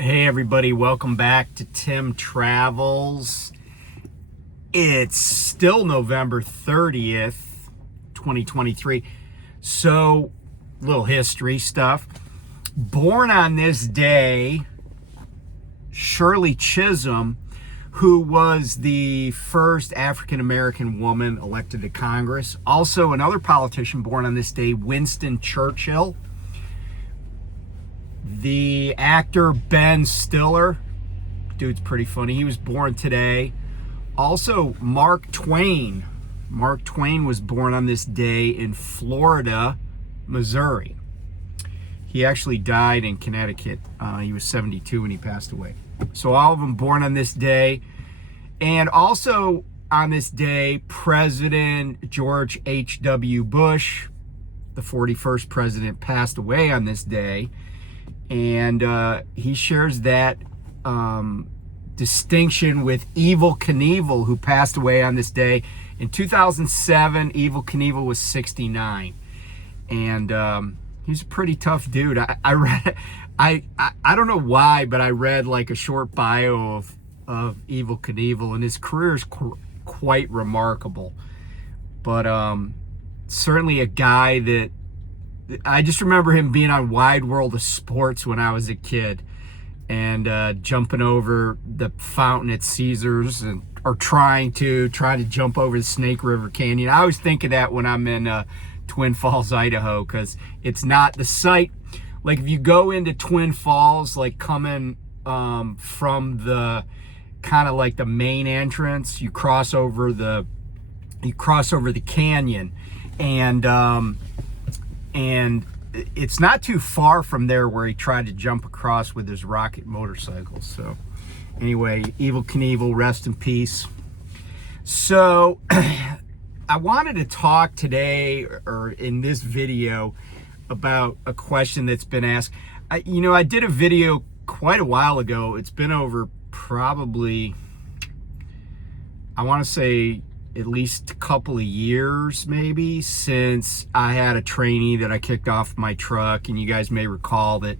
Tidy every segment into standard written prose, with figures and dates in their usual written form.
Hey everybody, welcome back to Tim Travels. It's still November 30th, 2023. So, little history stuff. Born on this day, Shirley Chisholm, who was the first African-American woman elected to Congress. Also, another politician born on this day, Winston Churchill. The actor Ben Stiller, dude's pretty funny, he was born today. Also, Mark Twain. Mark Twain was born on this day in Florida, Missouri. He actually died in Connecticut. He was 72 when he passed away. So all of them born on this day. And also on this day, President George H.W. Bush, the 41st president, passed away on this day. And he shares that distinction with Evel Knievel, who passed away on this day. In 2007, Evel Knievel was 69. And he's a pretty tough dude. I read, I don't know why, but I read like a short bio of Evel Knievel, and his career is quite remarkable. But certainly a guy that, I just remember him being on Wide World of Sports when I was a kid, and jumping over the fountain at Caesars, or trying to jump over the Snake River Canyon. I always think of that when I'm in Twin Falls, Idaho, because it's not the site. Like if you go into Twin Falls, like coming from the kind of like the main entrance, you cross over the canyon, and it's not too far from there where he tried to jump across with his rocket motorcycle. So anyway, Evel Knievel, rest in peace. So I wanted to talk today, or in this video, about a question that's been asked. I did a video quite a while ago. It's been over probably, I want to say, at least a couple of years maybe, since I had a trainee that I kicked off my truck. And you guys may recall that,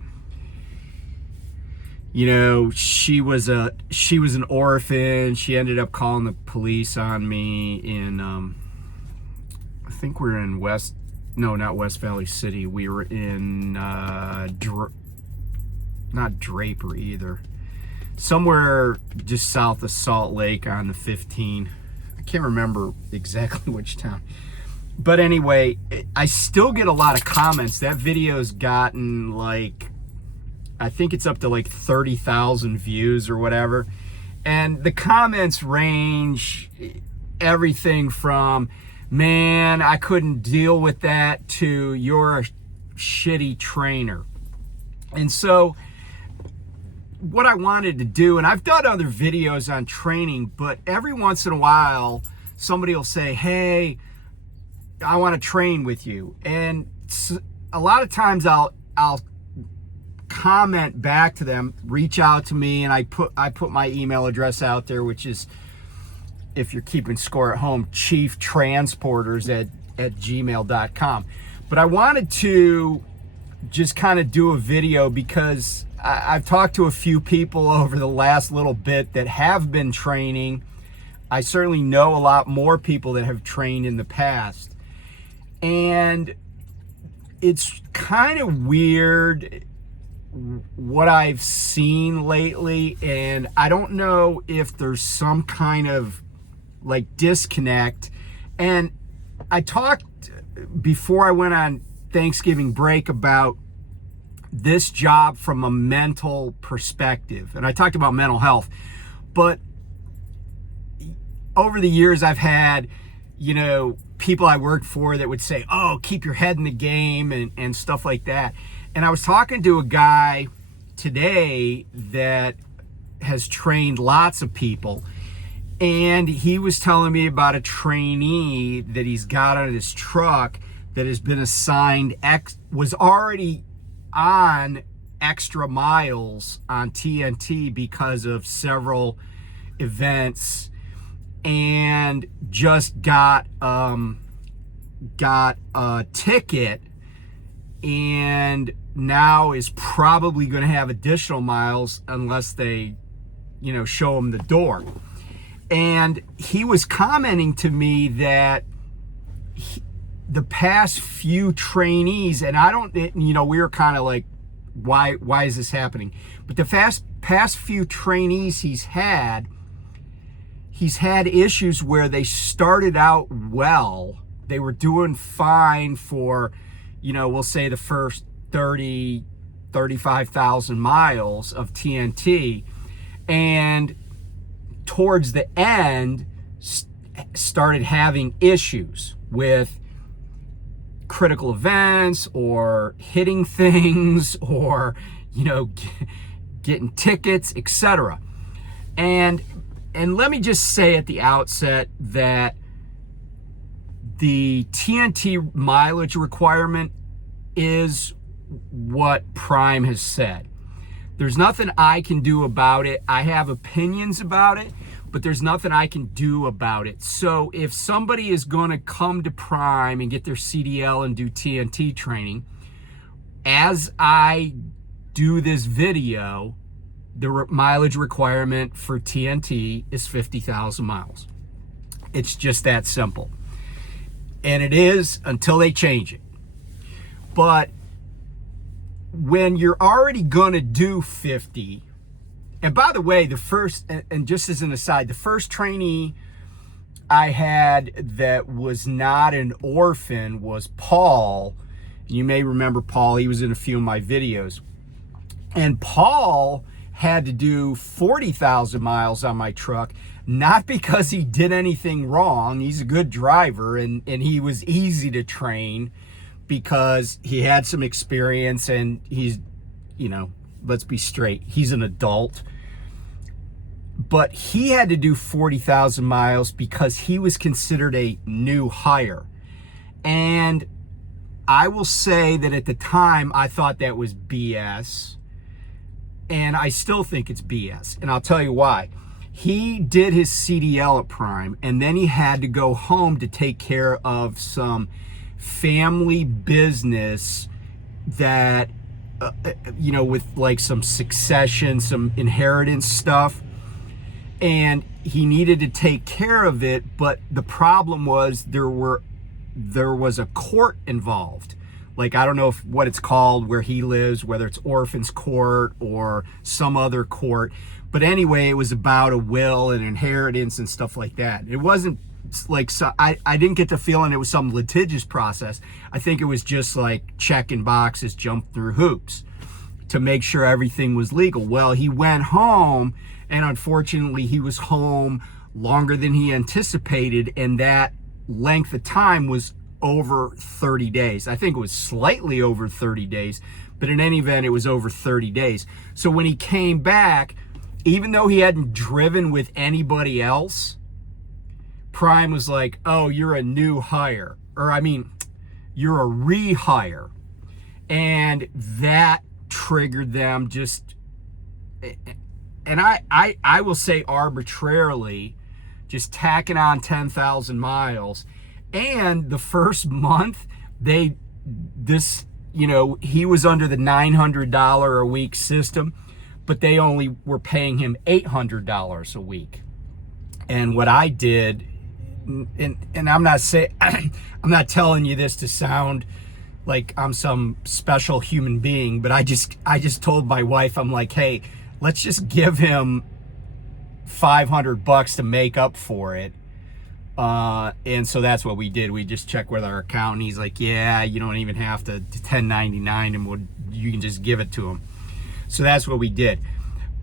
she was an orphan. She ended up calling the police on me in I think we're in not West Valley City. We were in not Draper either, somewhere just south of Salt Lake on the 15. I can't remember exactly which town. But anyway, I still get a lot of comments. That video's gotten I think it's up to 30,000 views or whatever. And the comments range everything from, man, I couldn't deal with that, to you're a shitty trainer. And so what I wanted to do, and I've done other videos on training, but every once in a while somebody will say, hey, I want to train with you. And a lot of times I'll comment back to them, reach out to me, and I put my email address out there, which is, if you're keeping score at home, chieftransporters at gmail.com. But I wanted to just kind of do a video because I've talked to a few people over the last little bit that have been training. I certainly know a lot more people that have trained in the past. And it's kind of weird what I've seen lately. And I don't know if there's some kind of disconnect. And I talked before I went on Thanksgiving break about this job from a mental perspective, and I talked about mental health. But over the years, I've had people I worked for that would say, oh, keep your head in the game, and stuff like that. And I was talking to a guy today that has trained lots of people, and he was telling me about a trainee that he's got on his truck that has been assigned, was already on extra miles on TNT because of several events, and just got a ticket, and now is probably going to have additional miles unless they, show him the door. And he was commenting to me that the past few trainees, and I don't, we were kind of like, why is this happening? But the past few trainees he's had issues where they started out well. They were doing fine for, we'll say the first 35,000 miles of TNT. And towards the end, started having issues with critical events or hitting things or, getting tickets, etc. And let me just say at the outset that the TNT mileage requirement is what Prime has said. There's nothing I can do about it. I have opinions about it, but there's nothing I can do about it. So if somebody is going to come to Prime and get their CDL and do TNT training, as I do this video, the mileage requirement for TNT is 50,000 miles. It's just that simple. And it is until they change it. But when you're already going to do 50, and by the way, the first, and just as an aside, the first trainee I had that was not an orphan was Paul. You may remember Paul. He was in a few of my videos. And Paul had to do 40,000 miles on my truck, not because he did anything wrong. He's a good driver, and he was easy to train because he had some experience, and he's, let's be straight, he's an adult. But he had to do 40,000 miles because he was considered a new hire. And I will say that at the time, I thought that was BS. And I still think it's BS. And I'll tell you why. He did his CDL at Prime, and then he had to go home to take care of some family business that, with like some succession, some inheritance stuff. And he needed to take care of it, but the problem was there was a court involved. Like, I don't know what it's called where he lives, whether it's Orphans Court or some other court. But anyway, it was about a will and inheritance and stuff like that. It wasn't like, I didn't get the feeling it was some litigious process. I think it was just like checking boxes, jump through hoops to make sure everything was legal. Well, he went home, and unfortunately he was home longer than he anticipated, and that length of time was over 30 days. I think it was slightly over 30 days, but in any event, it was over 30 days. So when he came back, even though he hadn't driven with anybody else, Prime was like, oh, you're a new hire, or you're a rehire. And that triggered them just, and I will say arbitrarily, just tacking on 10,000 miles. And the first month, he was under the $900 a week system, but they only were paying him $800 a week. And what I did, and I'm not telling you this to sound like I'm some special human being, but I just told my wife, I'm like, hey, let's just give him $500 to make up for it. And so that's what we did. We just checked with our accountant. He's like, yeah, you don't even have to 1099 him. You can just give it to him. So that's what we did.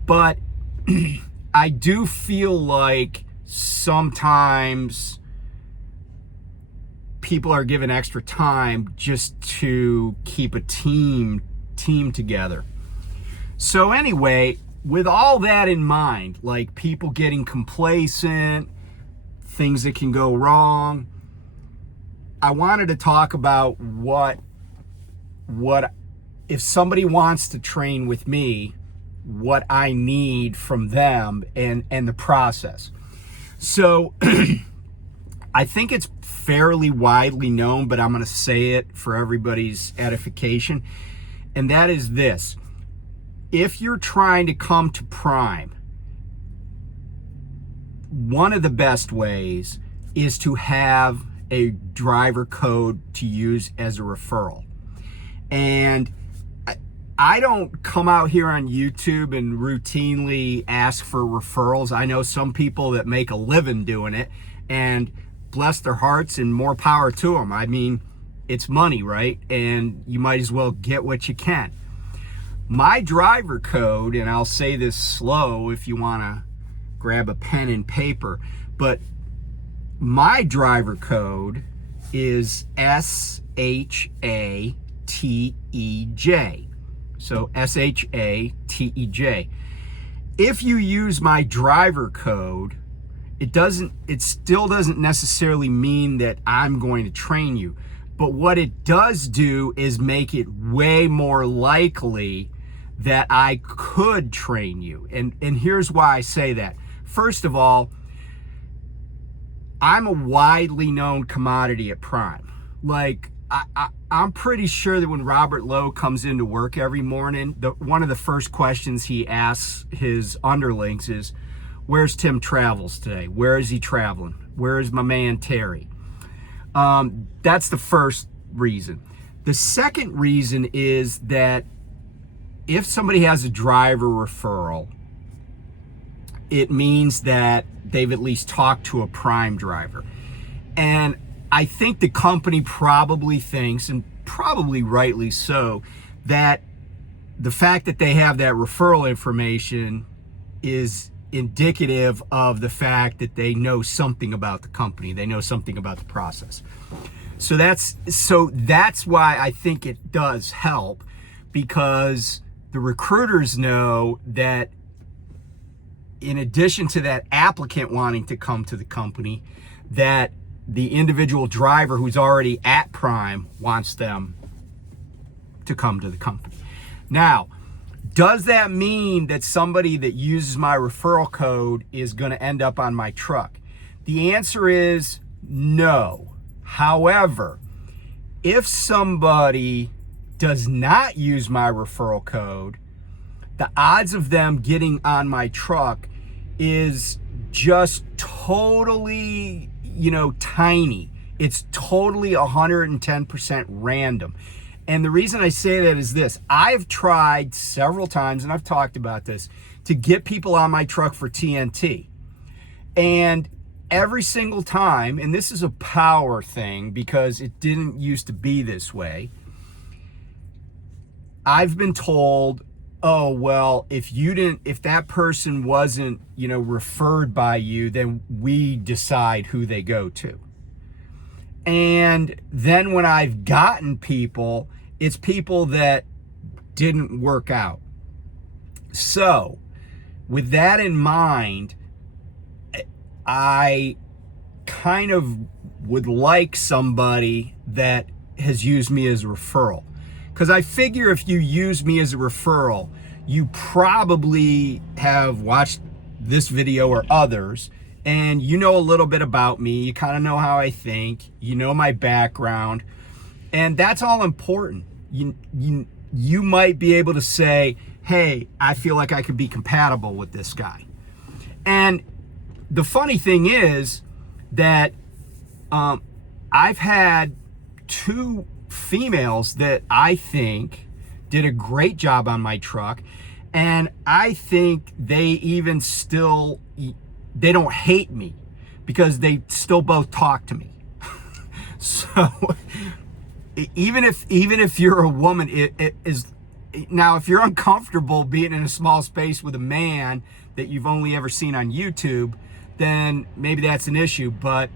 But I do feel like sometimes people are given extra time just to keep a team together. So anyway, with all that in mind, like people getting complacent, things that can go wrong, I wanted to talk about what if somebody wants to train with me, what I need from them and the process. So I think it's fairly widely known, but I'm going to say it for everybody's edification. and that is this. If you're trying to come to Prime, one of the best ways is to have a driver code to use as a referral. And I don't come out here on YouTube and routinely ask for referrals. I know some people that make a living doing it, and bless their hearts and more power to them. I mean, it's money, right? And you might as well get what you can. My driver code, and I'll say this slow if you want to grab a pen and paper, but my driver code is SHATEJ. So SHATEJ. If you use my driver code, it still doesn't necessarily mean that I'm going to train you. But what it does do is make it way more likely that I could train you. And here's why I say that. First of all, I'm a widely known commodity at Prime. Like, I'm pretty sure that when Robert Lowe comes into work every morning, one of the first questions he asks his underlings is, where's Tim Travels today? Where is he traveling? Where is my man Terry? That's the first reason. The second reason is that if somebody has a driver referral, it means that they've at least talked to a Prime driver. And I think the company probably thinks, and probably rightly so, that the fact that they have that referral information is indicative of the fact that they know something about the company. They know something about the process. So that's why I think it does help, because the recruiters know that in addition to that applicant wanting to come to the company, that the individual driver who's already at Prime wants them to come to the company. Now, does that mean that somebody that uses my referral code is going to end up on my truck? The answer is no. However, if somebody does not use my referral code, the odds of them getting on my truck is just totally, tiny. It's totally 110% random. And the reason I say that is this. I've tried several times, and I've talked about this, to get people on my truck for TNT. And every single time, and this is a power thing because it didn't used to be this way, I've been told, oh, well, if that person wasn't, referred by you, then we decide who they go to. And then when I've gotten people, it's people that didn't work out. So with that in mind, I kind of would like somebody that has used me as a referral. Because I figure if you use me as a referral, you probably have watched this video or others, and you know a little bit about me. You kind of know how I think. You know my background. And that's all important. You might be able to say, hey, I feel like I could be compatible with this guy. And the funny thing is that I've had 2 females that I think did a great job on my truck, and I think they don't hate me because they still both talk to me. So even if you're a woman, it is now, if you're uncomfortable being in a small space with a man that you've only ever seen on YouTube, then maybe that's an issue, but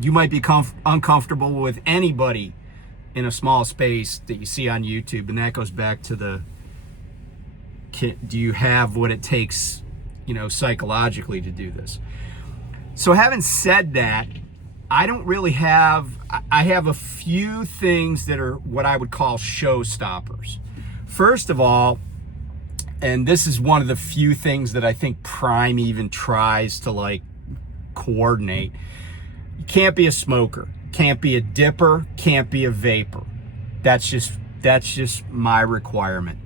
you might be uncomfortable with anybody in a small space that you see on YouTube. And that goes back to do you have what it takes, psychologically to do this? So having said that, I have a few things that are what I would call showstoppers. First of all, and this is one of the few things that I think Prime even tries to coordinate, you can't be a smoker, can't be a dipper, can't be a vapor. That's just That's just my requirement.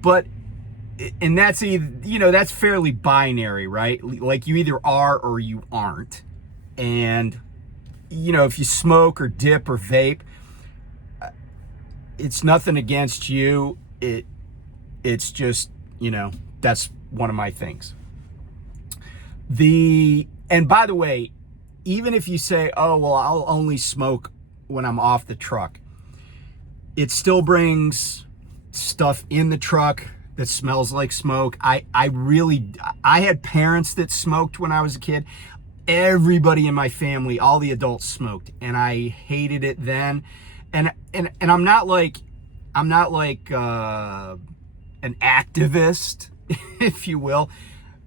But, and that's either, that's fairly binary, right? Like you either are or you aren't. And, if you smoke or dip or vape, it's nothing against you. It's just, that's one of my things. And by the way, even if you say, oh, well, I'll only smoke when I'm off the truck, it still brings stuff in the truck that smells like smoke. I had parents that smoked when I was a kid. Everybody in my family, all the adults smoked, and I hated it then. And I'm not like an activist, if you will,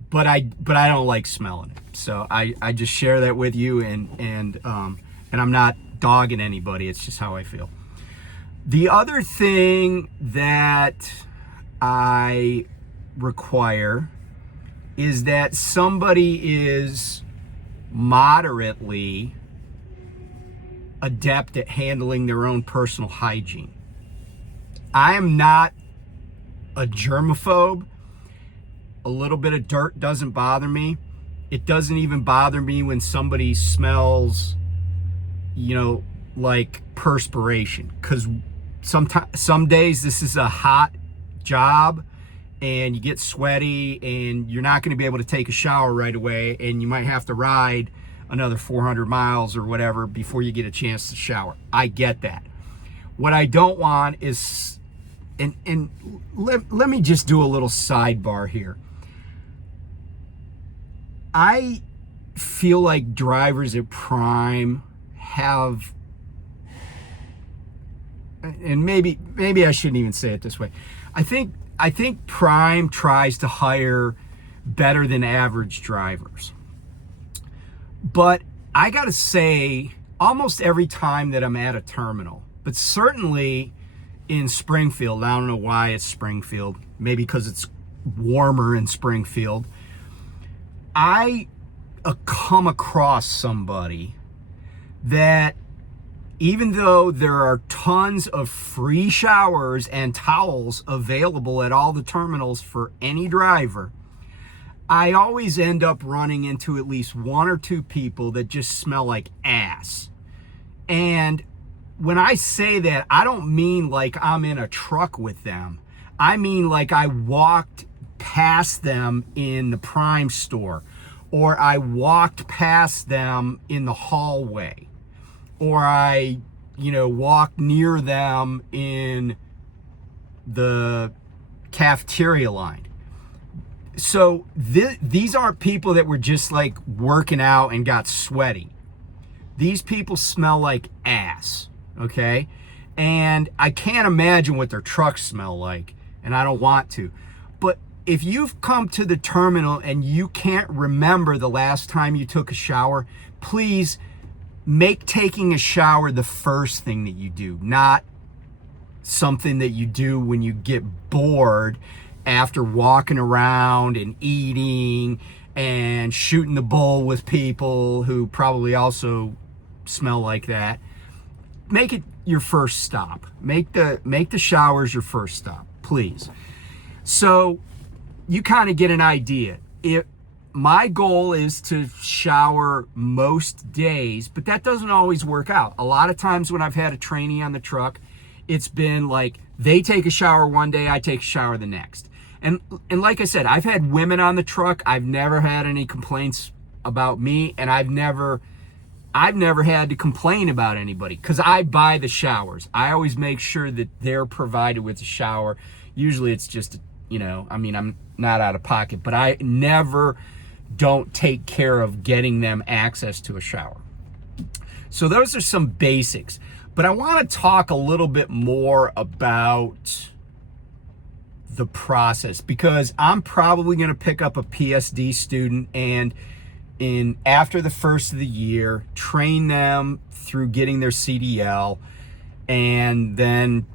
but I don't like smelling it. So I just share that with you, and I'm not dogging anybody. It's just how I feel. The other thing that I require is that somebody is moderately adept at handling their own personal hygiene. I am not a germaphobe. A little bit of dirt doesn't bother me. It doesn't even bother me when somebody smells, like perspiration, because some days this is a hot job and you get sweaty and you're not going to be able to take a shower right away, and you might have to ride another 400 miles or whatever before you get a chance to shower. I get that. What I don't want is, and let me just do a little sidebar here. I feel like drivers at Prime have, and maybe I shouldn't even say it this way. I think Prime tries to hire better than average drivers. But I gotta say, almost every time that I'm at a terminal, but certainly in Springfield, I don't know why it's Springfield, maybe because it's warmer in Springfield, I come across somebody that, even though there are tons of free showers and towels available at all the terminals for any driver, I always end up running into at least one or two people that just smell like ass. And when I say that, I don't mean like I'm in a truck with them. I mean like I walked past them in the Prime store, or I walked past them in the hallway, or I, walked near them in the cafeteria line. So these aren't people that were just like working out and got sweaty. These people smell like ass, okay? And I can't imagine what their trucks smell like, and I don't want to. But if you've come to the terminal and you can't remember the last time you took a shower, please make taking a shower the first thing that you do, not something that you do when you get bored after walking around and eating and shooting the bull with people who probably also smell like that. Make it your first stop. Make the showers your first stop, please. So you kind of get an idea. My goal is to shower most days, but that doesn't always work out. A lot of times when I've had a trainee on the truck, it's been like they take a shower one day, I take a shower the next. And like I said, I've had women on the truck. I've never had any complaints about me, and I've never had to complain about anybody because I buy the showers. I always make sure that they're provided with a shower. Usually it's just, I'm not out of pocket, but I never don't take care of getting them access to a shower. So those are some basics, but I want to talk a little bit more about the process, because I'm probably going to pick up a PSD student and after the first of the year, train them through getting their CDL and then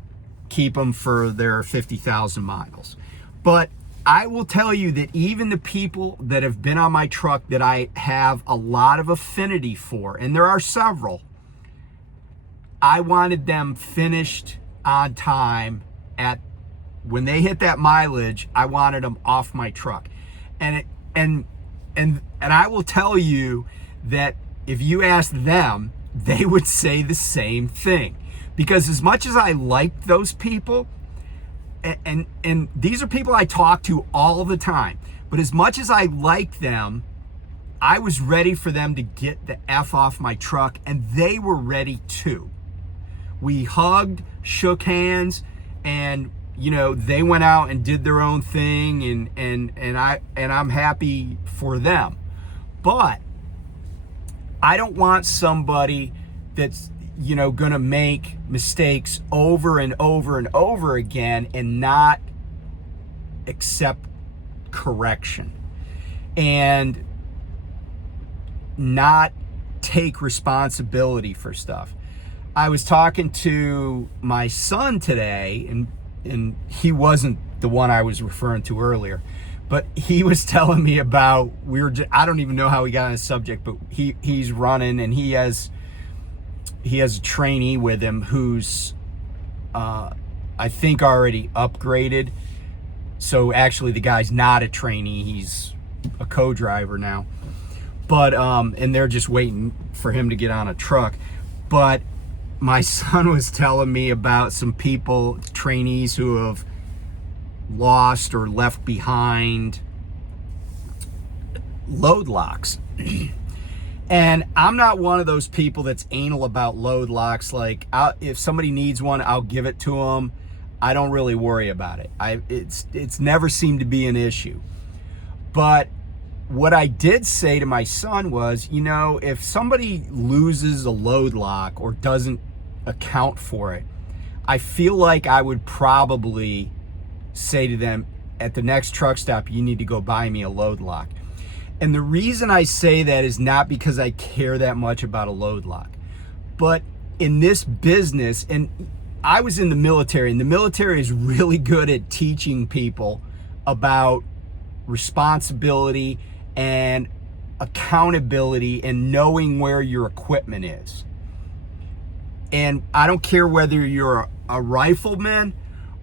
keep them for their 50,000 miles. But I will tell you that even the people that have been on my truck that I have a lot of affinity for, and there are several, I wanted them finished on time when they hit that mileage. I wanted them off my truck. And I will tell you that if you ask them, they would say the same thing. Because as much as I like those people, and these are people I talk to all the time, but as much as I like them, I was ready for them to get the F off my truck, and they were ready too. We hugged, shook hands, and they went out and did their own thing, and I'm happy for them. But I don't want somebody that's gonna make mistakes over and over and over again and not accept correction and not take responsibility for stuff. I was talking to my son today, and he wasn't the one I was referring to earlier, but he was telling me about, I don't even know how he got on the subject, but he's running, and he has a trainee with him who's I think already upgraded. So actually the guy's not a trainee, he's a co-driver now. But and they're just waiting for him to get on a truck. But my son was telling me about some people, trainees, who have lost or left behind load locks. And I'm not one of those people that's anal about load locks. Like, if somebody needs one, I'll give it to them. I don't really worry about it. It's never seemed to be an issue. But what I did say to my son was, if somebody loses a load lock or doesn't account for it, I feel like I would probably say to them, at the next truck stop, you need to go buy me a load lock. And the reason I say that is not because I care that much about a load lock, but in this business, and I was in the military, and the military is really good at teaching people about responsibility and accountability and knowing where your equipment is. And I don't care whether you're a rifleman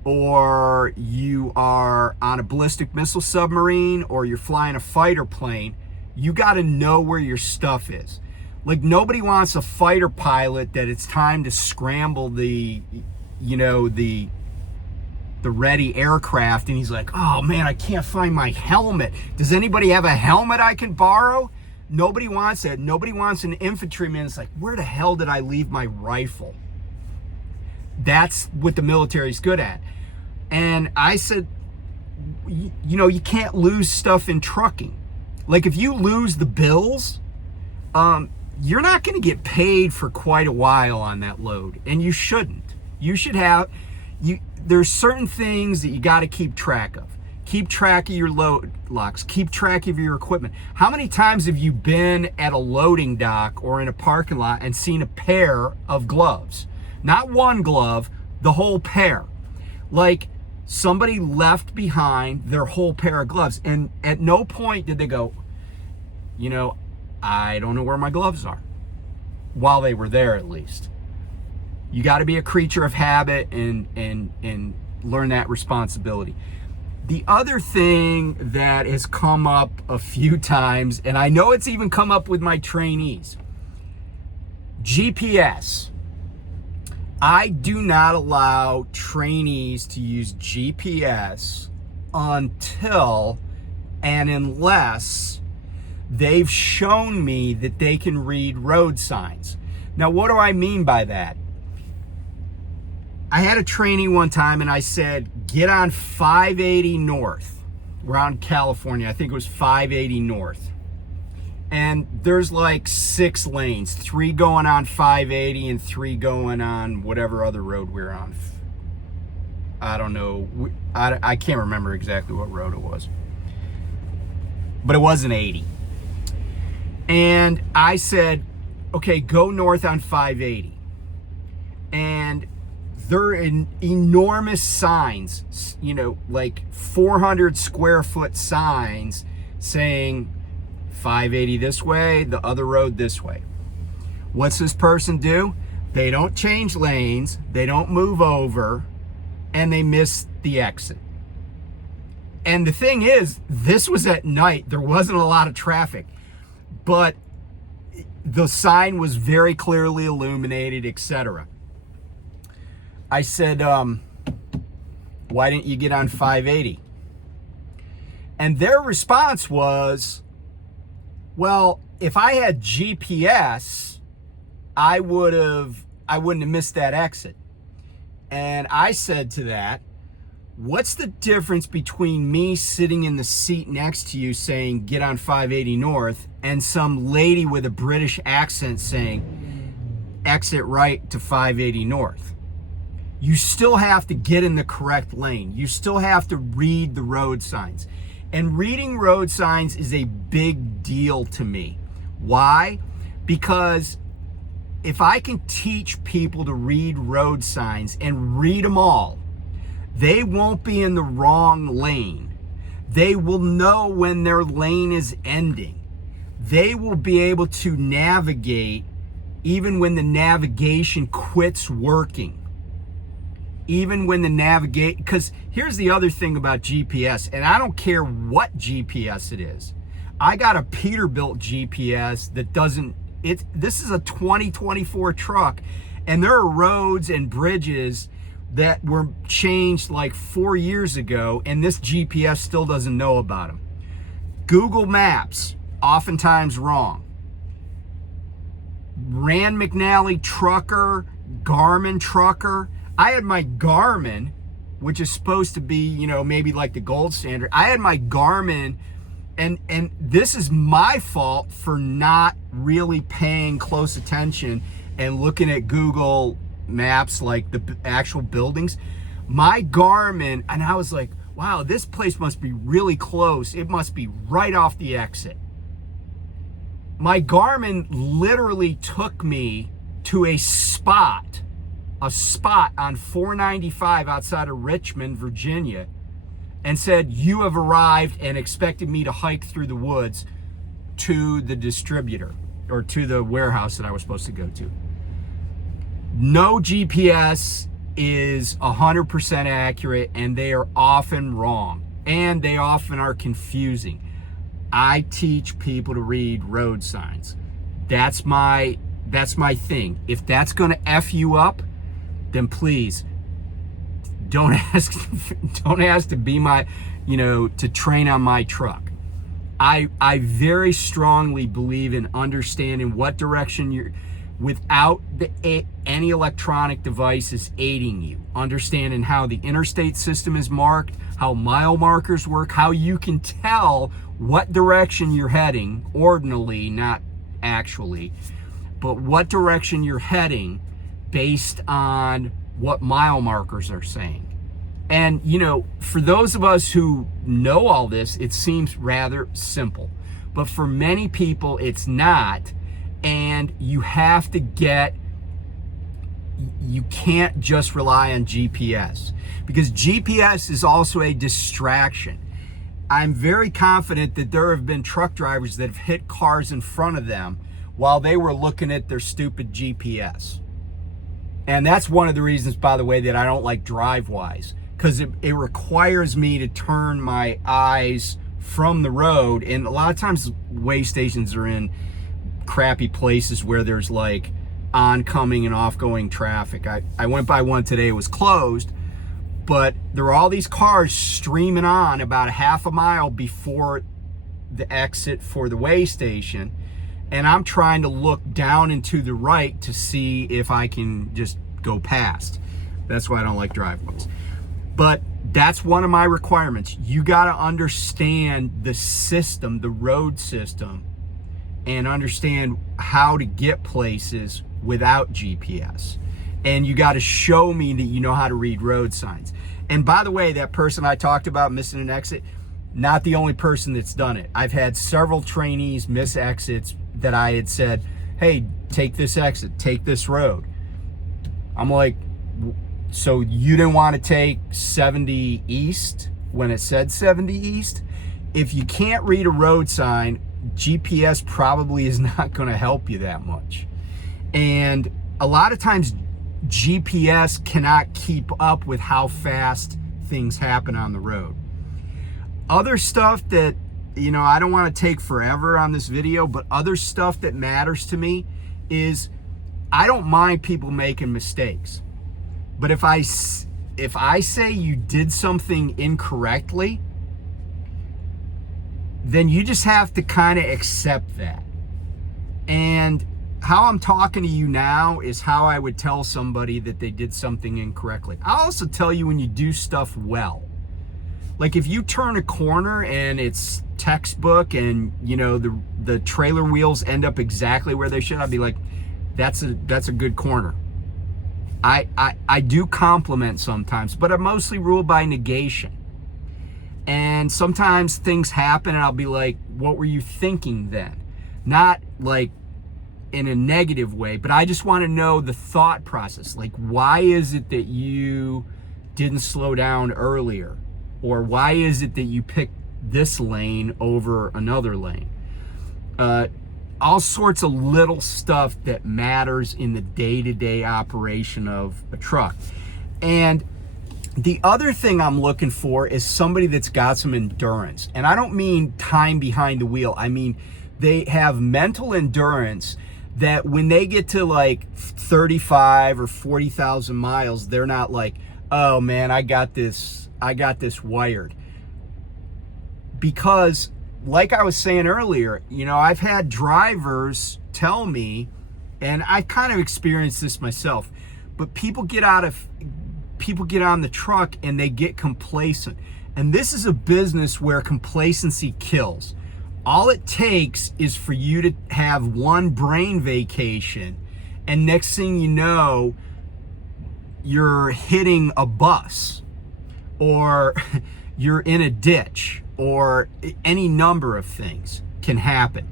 or you are on a ballistic missile submarine or you're flying a fighter plane, you got to know where your stuff is. Like, nobody wants a fighter pilot that it's time to scramble the ready aircraft, and he's like, oh man, I can't find my helmet. Does anybody have a helmet I can borrow? Nobody wants that. Nobody wants an infantryman. It's like, where the hell did I leave my rifle? That's what the military's good at. And I said, you can't lose stuff in trucking. Like, if you lose the bills, you're not going to get paid for quite a while on that load, and you shouldn't. You should have, there's certain things that you got to keep track of. Keep track of your load locks. Keep track of your equipment. How many times have you been at a loading dock or in a parking lot and seen a pair of gloves? Not one glove, the whole pair. Like, somebody left behind their whole pair of gloves, and at no point did they go, I don't know where my gloves are, while they were there, at least. You got to be a creature of habit and learn that responsibility. The other thing that has come up a few times, and I know it's even come up with my trainees, GPS. I do not allow trainees to use GPS until and unless they've shown me that they can read road signs. Now, what do I mean by that? I had a trainee one time, and I said, get on 580 North. We're out in California. I think it was 580 North. And there's like 6 lanes, 3 going on 580 and 3 going on whatever other road we're on. I don't know. I can't remember exactly what road it was. But it wasn't 80. And I said, okay, go north on 580. And they're in enormous signs, like 400 square foot signs saying 580 this way, the other road this way. What's this person do? They don't change lanes, they don't move over, and they miss the exit. And the thing is, this was at night. There wasn't a lot of traffic, but the sign was very clearly illuminated, etc. I said, why didn't you get on 580? And their response was, well, if I had GPS, I wouldn't have missed that exit. And I said to that, what's the difference between me sitting in the seat next to you saying, get on 580 North, and some lady with a British accent saying, exit right to 580 North? You still have to get in the correct lane. You still have to read the road signs. And reading road signs is a big deal to me. Why? Because if I can teach people to read road signs and read them all, they won't be in the wrong lane. They will know when their lane is ending. They will be able to navigate even when the navigation quits working. Even when the because here's the other thing about GPS, and I don't care what GPS it is. I got a Peterbilt GPS that this is a 2024 truck, and there are roads and bridges that were changed like 4 years ago, and this GPS still doesn't know about them. Google Maps, oftentimes wrong. Rand McNally trucker, Garmin trucker. I had my Garmin, which is supposed to be, maybe like the gold standard. I had my Garmin, and this is my fault for not really paying close attention and looking at Google Maps, like the actual buildings. My Garmin, and I was like, wow, this place must be really close. It must be right off the exit. My Garmin literally took me to a spot on 495 outside of Richmond, Virginia, and said, you have arrived, and expected me to hike through the woods to the distributor or to the warehouse that I was supposed to go to. No GPS is 100% accurate, and they are often wrong, and they often are confusing. I teach people to read road signs. That's my thing. If that's going to F you up, then please don't ask to be my, to train on my truck. I very strongly believe in understanding what direction you're, without any electronic devices aiding you. Understanding how the interstate system is marked, how mile markers work, how you can tell what direction you're heading, ordinally, not actually, but what direction you're heading based on what mile markers are saying. And, for those of us who know all this, it seems rather simple. But for many people, it's not. And you have to you can't just rely on GPS, because GPS is also a distraction. I'm very confident that there have been truck drivers that have hit cars in front of them while they were looking at their stupid GPS. And that's one of the reasons, by the way, that I don't like DriveWise, because it requires me to turn my eyes from the road. And a lot of times way stations are in crappy places where there's like oncoming and offgoing traffic. I went by one today, it was closed, but there were all these cars streaming on about a half a mile before the exit for the way station. And I'm trying to look down and to the right to see if I can just go past. That's why I don't like driveways. But that's one of my requirements. You got to understand the system, the road system, and understand how to get places without GPS. And you got to show me that you know how to read road signs. And by the way, that person I talked about missing an exit, not the only person that's done it. I've had several trainees miss exits that I had said, hey, take this exit, take this road. I'm like, so you didn't want to take 70 east when it said 70 east? If you can't read a road sign, GPS probably is not going to help you that much. And a lot of times GPS cannot keep up with how fast things happen on the road. Other stuff that, you know, I don't want to take forever on this video, but other stuff that matters to me is I don't mind people making mistakes. But if I say you did something incorrectly, then you just have to kind of accept that. And how I'm talking to you now is how I would tell somebody that they did something incorrectly. I'll also tell you when you do stuff well. Like if you turn a corner and it's textbook and, you know, the trailer wheels end up exactly where they should, I'd be like, that's a good corner. I do compliment sometimes, but I mostly rule by negation. And sometimes things happen and I'll be like, what were you thinking then? Not like in a negative way, but I just want to know the thought process. Like, why is it that you didn't slow down earlier? Or why is it that you picked this lane over another lane? All sorts of little stuff that matters in the day-to-day operation of a truck. And the other thing I'm looking for is somebody that's got some endurance. And I don't mean time behind the wheel. I mean, they have mental endurance that when they get to like 35 or 40,000 miles, they're not like, oh man, I got this wired. Because like I was saying earlier, you know, I've had drivers tell me, and I've kind of experienced this myself, but people get on the truck and they get complacent. And this is a business where complacency kills. All it takes is for you to have one brain vacation, and next thing you know, you're hitting a bus, or you're in a ditch, or any number of things can happen.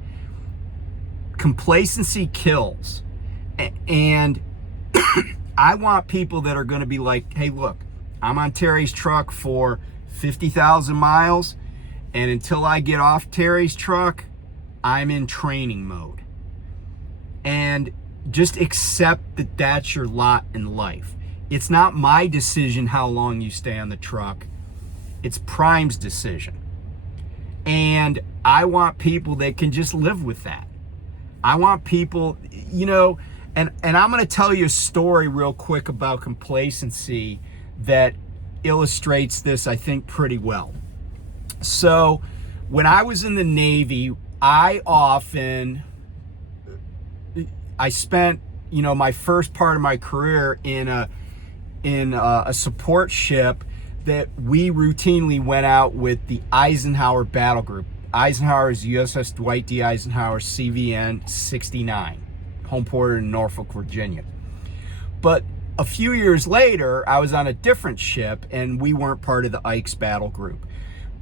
Complacency kills. And I want people that are going to be like, hey, look, I'm on Terry's truck for 50,000 miles, and until I get off Terry's truck, I'm in training mode. And just accept that that's your lot in life. It's not my decision how long you stay on the truck. It's Prime's decision. And I want people that can just live with that. I want people, you know, and I'm going to tell you a story real quick about complacency that illustrates this, I think, pretty well. So when I was in the Navy, I spent, you know, my first part of my career in a support ship that we routinely went out with the Eisenhower Battle Group. Eisenhower is USS Dwight D. Eisenhower, CVN 69, home ported in Norfolk, Virginia. But a few years later, I was on a different ship and we weren't part of the Ike's Battle Group.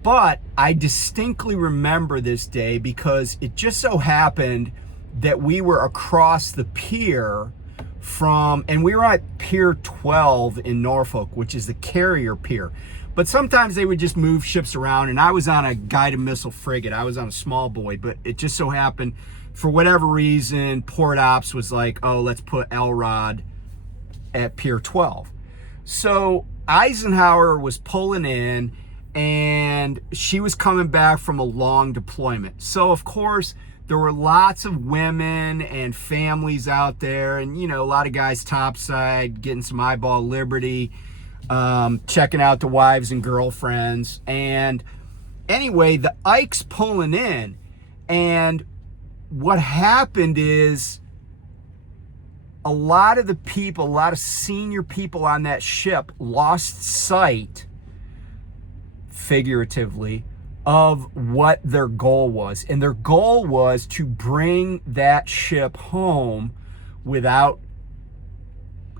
But I distinctly remember this day because it just so happened that we were across the pier and we were at Pier 12 in Norfolk, which is the carrier pier. But sometimes they would just move ships around, and I was on a guided missile frigate. I was on a small boy, but it just so happened, for whatever reason, Port Ops was like, oh, let's put Elrod at Pier 12. So Eisenhower was pulling in, and she was coming back from a long deployment. So, of course, there were lots of women and families out there, and, you know, a lot of guys topside getting some eyeball liberty, checking out the wives and girlfriends. And anyway, the Ike's pulling in, and what happened is a lot of senior people on that ship lost sight, figuratively, of what their goal was. And their goal was to bring that ship home without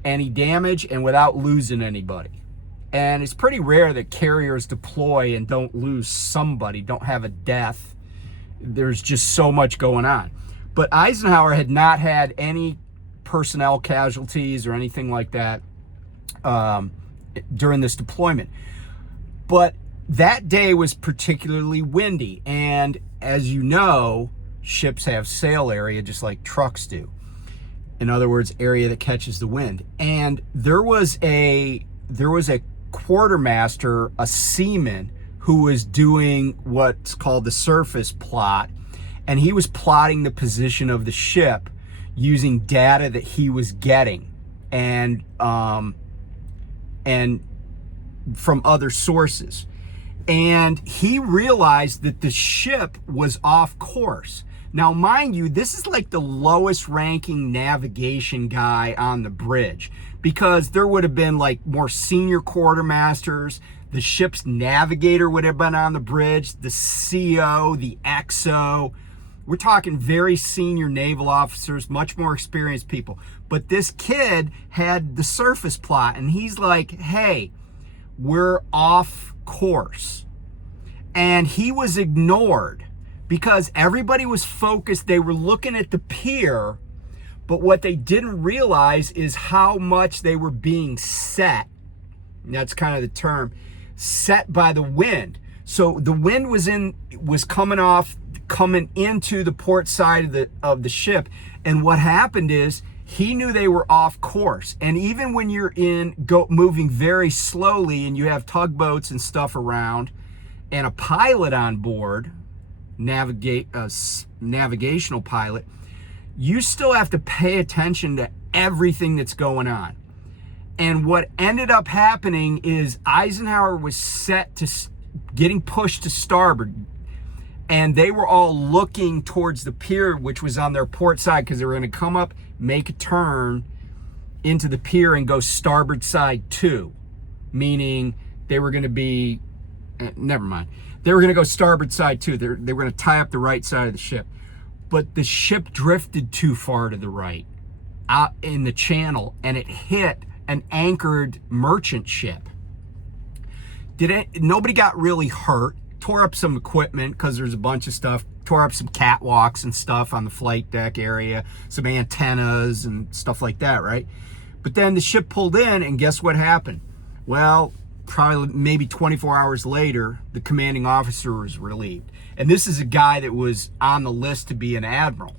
any damage and without losing anybody. And it's pretty rare that carriers deploy and don't lose somebody, don't have a death. There's just so much going on. But Eisenhower had not had any personnel casualties or anything like that during this deployment. But that day was particularly windy, and as you know, ships have sail area just like trucks do. In other words, area that catches the wind. And there was a quartermaster, a seaman, who was doing what's called the surface plot, and he was plotting the position of the ship using data that he was getting and from other sources. And he realized that the ship was off course. Now, mind you, this is like the lowest ranking navigation guy on the bridge, because there would have been like more senior quartermasters. The ship's navigator would have been on the bridge, the CO, the XO. We're talking very senior naval officers, much more experienced people. But this kid had the surface plot, and he's like, hey, we're off course. And he was ignored because everybody was focused. They were looking at the pier, but what they didn't realize is how much they were being set. And that's kind of the term, set by the wind. So the wind was coming into the port side of the ship, and what happened is he knew they were off course. And even when you're moving very slowly and you have tugboats and stuff around and a pilot on board, navigational pilot, you still have to pay attention to everything that's going on. And what ended up happening is Eisenhower was set to getting pushed to starboard, and they were all looking towards the pier, which was on their port side, because they were going to come up, make a turn into the pier and go starboard side 2, meaning they were going to be, never mind, they were going to go starboard side 2. They were going to tie up the right side of the ship. But the ship drifted too far to the right out in the channel, and it hit an anchored merchant ship. Nobody got really hurt. Tore up some equipment because there's a bunch of stuff. Tore up some catwalks and stuff on the flight deck area, some antennas and stuff like that, right? But then the ship pulled in, and guess what happened? Well, probably maybe 24 hours later, the commanding officer was relieved. And this is a guy that was on the list to be an admiral.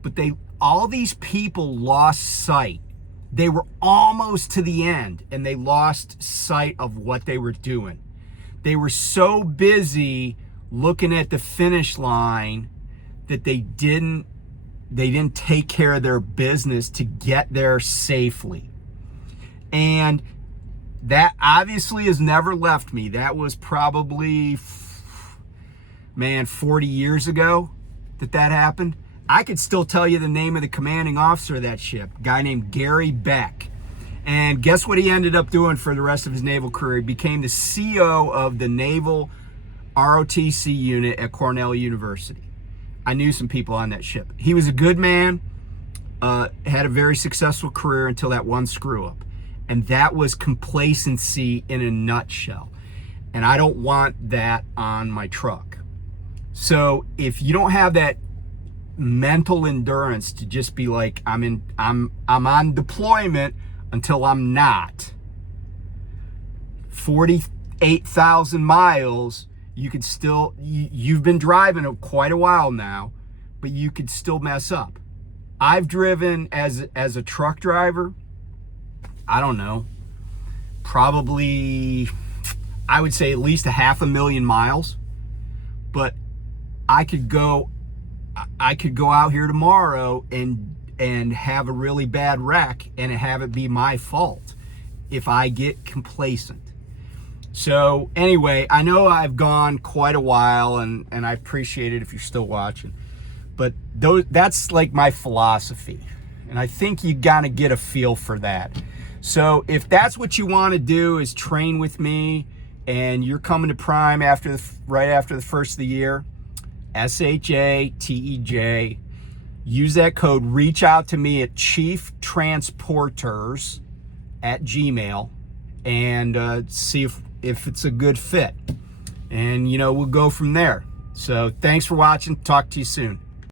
But all these people lost sight. They were almost to the end, and they lost sight of what they were doing. They were so busy looking at the finish line that they didn't take care of their business to get there safely. And that obviously has never left me. That was probably, 40 years ago that happened. I could still tell you the name of the commanding officer of that ship, a guy named Gary Beck. And guess what he ended up doing for the rest of his naval career? He became the CO of the Naval ROTC unit at Cornell University. I knew some people on that ship. He was a good man, had a very successful career until that one screw up. And that was complacency in a nutshell. And I don't want that on my truck. So if you don't have that mental endurance to just be like, I'm on deployment until I'm not. 48,000 miles, you could still, you've been driving quite a while now, but you could still mess up. I've driven as a truck driver, I don't know, probably, I would say at least 500,000 miles, but I could go out here tomorrow and have a really bad wreck and have it be my fault if I get complacent. So anyway, I know I've gone quite a while, and I appreciate it if you're still watching, but that's like my philosophy, and I think you gotta get a feel for that. So if that's what you want to do, is train with me, and you're coming to Prime right after the first of the year, SHATEJ, use that code, reach out to me at chieftransporters @gmail, and see if it's a good fit, and we'll go from there. So thanks for watching. Talk to you soon.